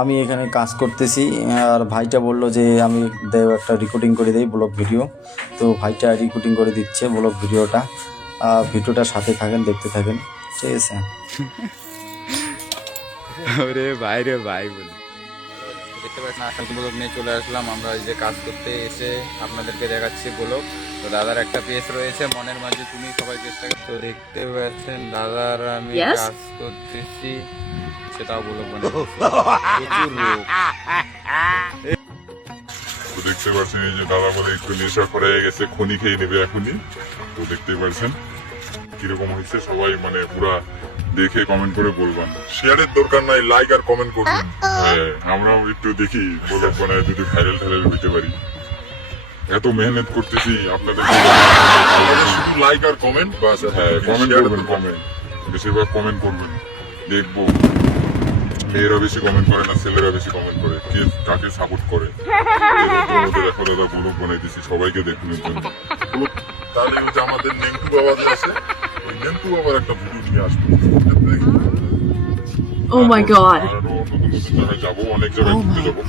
আমি এখানে কাজ করতেছি, আর ভাইটা বলল যে আমি একটা রেকর্ডিং করে দিই ব্লগ ভিডিও। তো ভাইটা রেকর্ডিং করে দিচ্ছে ব্লগ ভিডিওটা। ভিডিওটার সাথে থাকেন, দেখতে থাকেন, ঠিক আছে। ওরে ভাই রে ভাই বলে দেখতে পাচ্ছেন আসাদ ব্লগ নিয়ে চলে আসলাম আমরা। এই যে কাজ করতে এসে আপনাদেরকে দেখাচ্ছি ব্লগ। তো দাদার একটা পেজ রয়েছে মনের মাঝে তুমি, সবাই চেষ্টা তো দেখতে পাচ্ছেন দাদার আমি কাজ করতেছি, সেটাও ব্লগ প্রচুর লোক। তো দেখতে পাচ্ছেন এই যে দাদা বলে একটু নেশা করে গেছে, খনি খেয়ে নেবে এখনই। তো দেখতে পাচ্ছেন কিরকম হয়েছে, সবাই মানে পুরা দেখে কমেন্ট করে বলবেন। শেয়ারের দরকার নাই, লাইক আর কমেন্ট করবেন। হ্যাঁ, আমরাও একটু দেখি ব্লগ বানায় যদি ভাইরাল টাইরাল হইতে পারি। এত মেহনত করতেছি আপনাদের শুধু লাইক আর কমেন্ট বাস। হ্যাঁ, কমেন্ট করবেন, কমেন্ট বেশিরভাগ কমেন্ট করবেন। দেখবো মেয়েরা বেশি কমেন্ট করে না ছেলেরা বেশি কমেন্ট করে, কে কাকে সাপোর্ট করে। দেখো দাদা ব্লগ বানাইতেছি সবাইকে দেখুনের জন্য। তাহলে ওই যে আমাদের নেন্টু বাবা যে আছে, ওই নেন্টু বাবার একটা ভিডিও নিয়ে আসবো। Oh my god. আরো নতুন নতুন জায়গায় যাবো, অনেক জায়গায় ঘুরতে যাবো।